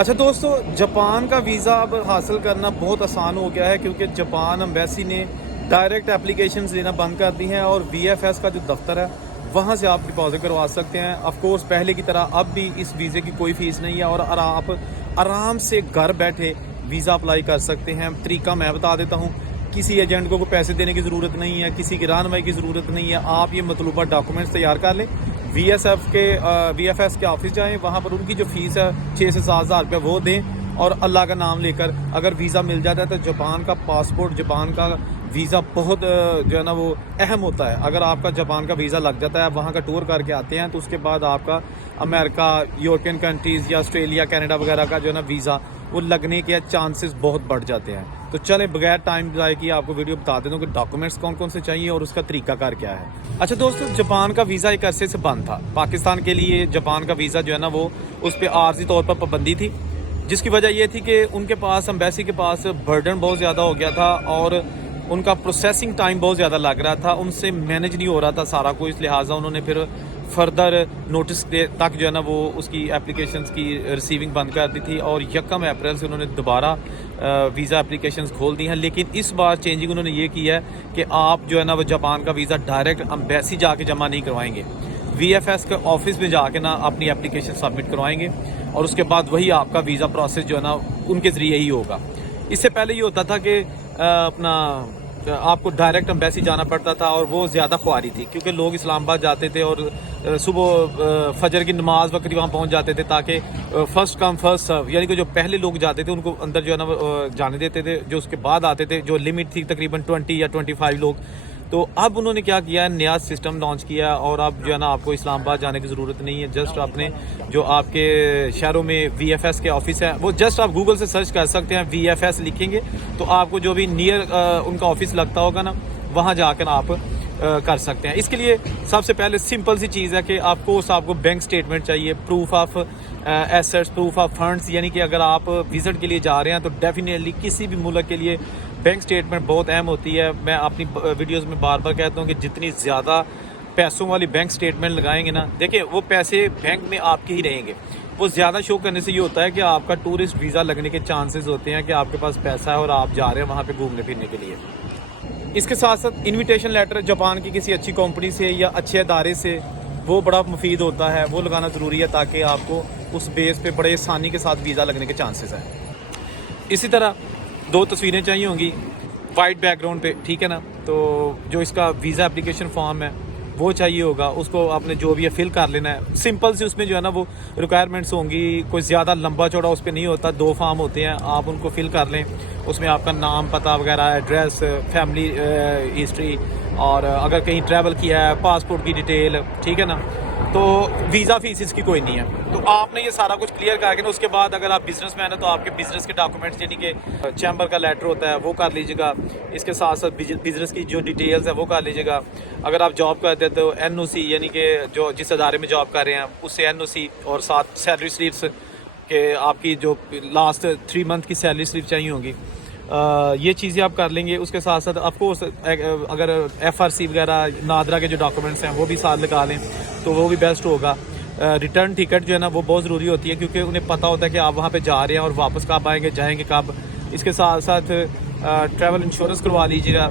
اچھا دوستو، جاپان کا ویزا اب حاصل کرنا بہت آسان ہو گیا ہے، کیونکہ جاپان ایمبیسی نے ڈائریکٹ اپلیکیشنز دینا بند کر دی ہیں، اور وی ایف ایس کا جو دفتر ہے وہاں سے آپ ڈپازٹ کروا سکتے ہیں۔ آف کورس پہلے کی طرح اب بھی اس ویزے کی کوئی فیس نہیں ہے، اور آپ آرام سے گھر بیٹھے ویزا اپلائی کر سکتے ہیں۔ طریقہ میں بتا دیتا ہوں، کسی ایجنٹ کو کوئی پیسے دینے کی ضرورت نہیں ہے، کسی کی رہنمائی کی ضرورت نہیں ہے۔ آپ یہ مطلوبہ ڈاکومنٹس تیار کر لیں، وی ایف ایس کے آفس جائیں، وہاں پر ان کی جو فیس ہے 6 سے 7 ہزار روپیہ وہ دیں، اور اللہ کا نام لے کر اگر ویزا مل جاتا ہے تو جاپان کا پاسپورٹ، جاپان کا ویزا بہت جو ہے نا وہ اہم ہوتا ہے۔ اگر آپ کا جاپان کا ویزا لگ جاتا ہے، وہاں کا ٹور کر کے آتے ہیں، تو اس کے بعد آپ کا امریکہ، یورپین کنٹریز یا آسٹریلیا، کینیڈا وغیرہ کا جو ہے نا ویزا وہ لگنے کے چانسز بہت بڑھ جاتے ہیں۔ تو چلیں بغیر ٹائم ضائع کیے آپ کو ویڈیو بتا دیتا ہوں کہ ڈاکومنٹس کون کون سے چاہیے اور اس کا طریقہ کار کیا ہے۔ اچھا دوستو، جاپان کا ویزا ایک عرصے سے بند تھا۔ پاکستان کے لیے جاپان کا ویزا جو ہے نا وہ اس پہ عارضی طور پر پابندی تھی، جس کی وجہ یہ تھی کہ ان کے پاس ایمبیسی کے پاس برڈن بہت زیادہ ہو گیا تھا، اور ان کا پروسیسنگ ٹائم بہت زیادہ لگ رہا تھا، ان سے مینج نہیں ہو رہا تھا سارا کچھ، لہٰذا انہوں نے پھر فردر نوٹس تک جو ہے نا وہ اس کی اپلیکیشنز کی ریسیونگ بند کر دی تھی، اور 1 اپریل سے انہوں نے دوبارہ ویزا اپلیکیشنز کھول دی ہیں۔ لیکن اس بار چینجنگ انہوں نے یہ کی ہے کہ آپ جو ہے نا وہ جاپان کا ویزا ڈائریکٹ ایمبیسی جا کے جمع نہیں کروائیں گے، وی ایف ایس کے آفس میں جا کے نا اپنی اپلیکیشن سبمٹ کروائیں گے، اور اس کے بعد وہی آپ کا ویزا پروسیس جو ہے نا ان کے ذریعے ہی ہوگا۔ اس سے پہلے یہ ہوتا تھا کہ آپ کو ڈائریکٹ ایمبیسی جانا پڑتا تھا، اور وہ زیادہ خواری تھی، کیونکہ لوگ اسلام آباد جاتے تھے اور صبح فجر کی نماز وقت وہاں پہنچ جاتے تھے، تاکہ فرسٹ کم فرسٹ سرو، یعنی کہ جو پہلے لوگ جاتے تھے ان کو اندر جو ہے نا جانے دیتے تھے، جو اس کے بعد آتے تھے جو لمٹ تھی تقریباً 20 یا 25 لوگ۔ تو اب انہوں نے کیا کیا ہے، نیا سسٹم لانچ کیا ہے، اور اب جو ہے نا آپ کو اسلام آباد جانے کی ضرورت نہیں ہے۔ جسٹ آپ نے جو آپ کے شہروں میں وی ایف ایس کے آفس ہے، وہ جسٹ آپ گوگل سے سرچ کر سکتے ہیں، وی ایف ایس لکھیں گے تو آپ کو جو بھی نیئر ان کا آفس لگتا ہوگا نا وہاں جا کر آپ کر سکتے ہیں۔ اس کے لیے سب سے پہلے سمپل سی چیز ہے کہ آپ کو بینک سٹیٹمنٹ چاہیے، proof of assets, proof of funds, یعنی کہ اگر آپ وزٹ کے لیے جا رہے ہیں تو ڈیفینیٹلی کسی بھی ملک کے لیے بینک سٹیٹمنٹ بہت اہم ہوتی ہے۔ میں اپنی ویڈیوز میں بار بار کہتا ہوں کہ جتنی زیادہ پیسوں والی بینک سٹیٹمنٹ لگائیں گے نا، دیکھیں وہ پیسے بینک میں آپ کے ہی رہیں گے، وہ زیادہ شو کرنے سے یہ ہوتا ہے کہ آپ کا ٹورسٹ ویزا لگنے کے چانسز ہوتے ہیں کہ آپ کے پاس پیسہ ہے اور آپ جا رہے ہیں وہاں پہ گھومنے پھرنے کے لیے۔ اس کے ساتھ ساتھ انویٹیشن لیٹر جاپان کی کسی اچھی کمپنی سے یا اچھے ادارے سے وہ بڑا مفید ہوتا ہے، وہ لگانا ضروری ہے، تاکہ آپ کو اس بیس پہ بڑے آسانی کے ساتھ ویزا لگنے کے چانسز ہیں۔ اسی طرح 2 تصویریں چاہیے ہوں گی وائٹ بیک گراؤنڈ پہ، ٹھیک ہے نا۔ تو جو اس کا ویزا اپلیکیشن فارم ہے وہ چاہیے ہوگا، اس کو آپ نے جو بھی ہے فل کر لینا ہے۔ سمپل سے اس میں جو ہے نا وہ ریکوائرمنٹس ہوں گی، کوئی زیادہ لمبا چوڑا اس پہ نہیں ہوتا، 2 فارم ہوتے ہیں، آپ ان کو فل کر لیں۔ اس میں آپ کا نام، پتہ وغیرہ، ایڈریس، فیملی ہسٹری، اور اگر کہیں ٹریول کیا ہے پاسپورٹ کی ڈیٹیل، ٹھیک ہے نا۔ تو ویزا فیس اس کی کوئی نہیں ہے، تو آپ نے یہ سارا کچھ کلیئر کر کے نا اس کے بعد اگر آپ بزنس مین ہیں تو آپ کے بزنس کے ڈاکومنٹس، یعنی کہ چیمبر کا لیٹر ہوتا ہے وہ کر لیجیے گا، اس کے ساتھ ساتھ بزنس کی جو ڈیٹیلز ہیں وہ کر لیجیے گا۔ اگر آپ جاب کرتے ہیں تو این او سی، یعنی کہ جو جس ادارے میں جاب کر رہے ہیں اس سے این او سی، اور ساتھ سیلری سلپس کہ آپ کی جو لاسٹ 3 منتھ کی سیلری سلپ چاہیے ہوگی، یہ چیزیں آپ کر لیں گے۔ اس کے ساتھ ساتھ آف کورس اگر ایف آر سی وغیرہ نادرا کے جو ڈاکومنٹس ہیں وہ بھی ساتھ لگا لیں تو وہ بھی بیسٹ ہوگا۔ ریٹرن ٹکٹ جو ہے نا وہ بہت ضروری ہوتی ہے، کیونکہ انہیں پتہ ہوتا ہے کہ آپ وہاں پہ جا رہے ہیں اور واپس کب آئیں گے، جائیں گے کب۔ اس کے ساتھ ساتھ ٹریول انشورنس کروا لیجیے گا۔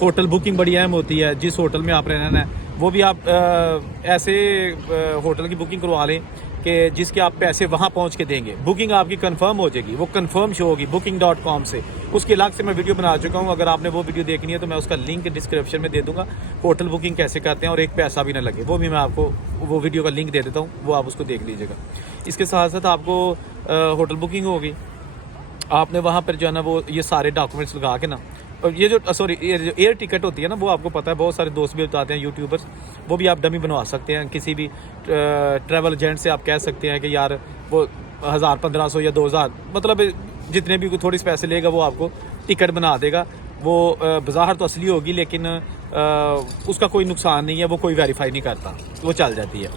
ہوٹل بکنگ بڑی اہم ہوتی ہے، جس ہوٹل میں آپ رہنا ہے وہ بھی آپ ایسے ہوٹل کی بکنگ کروا لیں کہ جس کے آپ پیسے وہاں پہنچ کے دیں گے، بکنگ آپ کی کنفرم ہو جائے گی، وہ کنفرم شو ہوگی booking.com سے۔ اس کے الگ سے میں ویڈیو بنا چکا ہوں، اگر آپ نے وہ ویڈیو دیکھنی ہے تو میں اس کا لنک ڈسکرپشن میں دے دوں گا، ہوٹل بکنگ کیسے کرتے ہیں اور ایک پیسہ بھی نہ لگے، وہ بھی میں آپ کو وہ ویڈیو کا لنک دے دیتا ہوں، وہ آپ اس کو دیکھ لیجیے گا۔ اس کے ساتھ ساتھ آپ کو ہوٹل بکنگ ہوگی، آپ نے وہاں پر جو ہے نا وہ یہ سارے ڈاکومنٹس لگا کے نا، اور یہ جو ایئر ٹکٹ ہوتی ہے نا وہ آپ کو پتہ ہے، بہت سارے دوست بھی بتاتے ہیں یوٹیوبرس، وہ بھی آپ ڈمی بنوا سکتے ہیں۔ کسی بھی ٹریول ایجنٹ سے آپ کہہ سکتے ہیں کہ یار وہ 1000 1500 یا 2000، مطلب جتنے بھی تھوڑی سی پیسے لے گا وہ آپ کو ٹکٹ بنا دے گا۔ وہ بظاہر تو اصلی ہوگی لیکن اس کا کوئی نقصان نہیں ہے، وہ کوئی ویریفائی نہیں کرتا، وہ چل جاتی ہے۔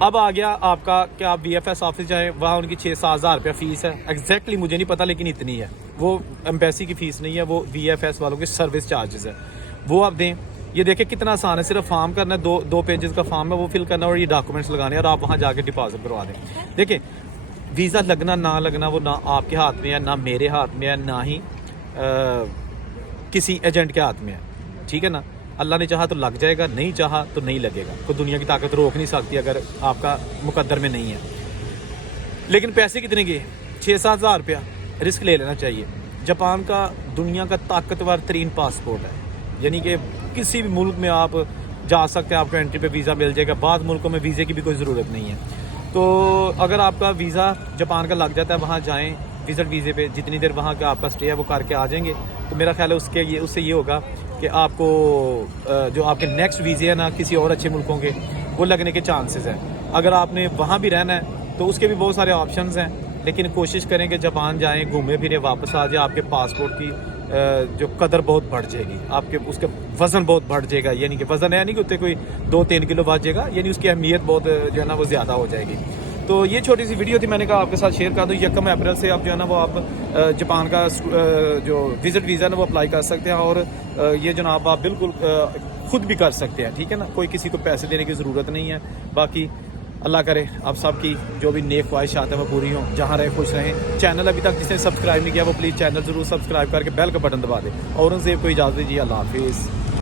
اب آ گیا آپ کا کہ آپ وی ایف ایس آفس جائیں، وہاں ان کی 6-7 ہزار روپیہ فیس ہے، ایگزیکٹلی مجھے نہیں پتا لیکن اتنی ہے، وہ ایمبیسی کی فیس نہیں ہے، وہ وی ایف ایس والوں کے سروس چارجز ہے، وہ آپ دیں۔ یہ دیکھیں کتنا آسان ہے، صرف فارم کرنا ہے، 2 پیجز کا فارم ہے وہ فل کرنا ہے، اور یہ ڈاکومنٹس لگانے ہیں اور آپ وہاں جا کے ڈپازٹ کروا دیں۔ دیکھیں ویزا لگنا نہ لگنا وہ نہ آپ کے ہاتھ میں ہے، نہ میرے ہاتھ میں ہے، نہ ہی کسی ایجنٹ کے ہاتھ میں ہے، ٹھیک ہے نا. اللہ نے چاہا تو لگ جائے گا، نہیں چاہا تو نہیں لگے گا. کوئی دنیا کی طاقت روک نہیں سکتی اگر آپ کا مقدر میں نہیں ہے. لیکن پیسے کتنے کے؟ 6-7 ہزار روپیہ رسک لے لینا چاہیے. جاپان کا دنیا کا طاقتور ترین پاسپورٹ ہے، یعنی کہ کسی بھی ملک میں آپ جا سکتے ہیں، آپ کو انٹری پہ ویزا مل جائے گا. بعض ملکوں میں ویزے کی بھی کوئی ضرورت نہیں ہے. تو اگر آپ کا ویزا جاپان کا لگ جاتا ہے، وہاں جائیں وزٹ ویزے پہ، جتنی دیر وہاں کا آپ کا اسٹے ہے وہ کر کے آ جائیں گے. تو میرا خیال ہے اس سے یہ ہوگا کہ آپ کو جو آپ کے نیکسٹ ویزے ہیں نا کسی اور اچھے ملکوں کے، وہ لگنے کے چانسز ہیں. اگر آپ نے وہاں بھی رہنا ہے تو اس کے بھی بہت سارے آپشنز ہیں، لیکن کوشش کریں کہ جاپان جائیں، گھومے پھرے واپس آ جائیں. آپ کے پاسپورٹ کی جو قدر بہت بڑھ جائے گی، آپ کے اس کا وزن بہت بڑھ جائے گا. یعنی کہ وزن ہے نہیں کہ اتنے کوئی 2-3 کلو بڑھ جائے گا، یعنی اس کی اہمیت بہت جو ہے نا وہ زیادہ ہو جائے گی. تو یہ چھوٹی سی ویڈیو تھی، میں نے کہا آپ کے ساتھ شیئر کر دوں. 1 اپریل سے آپ جو ہے نا وہ آپ جاپان کا جو وزٹ ویزا ہے وہ اپلائی کر سکتے ہیں، اور یہ جناب آپ بالکل خود بھی کر سکتے ہیں، ٹھیک ہے نا. کوئی کسی کو پیسے دینے کی ضرورت نہیں ہے. باقی اللہ کرے آپ سب کی جو بھی نیک خواہشات ہیں وہ پوری ہوں، جہاں رہے خوش رہیں. چینل ابھی تک جس نے سبسکرائب نہیں کیا وہ پلیز چینل ضرور سبسکرائب کر کے بیل کا بٹن دبا دیں. اورنگزیب کو اجازت دیجیے. اللہ حافظ.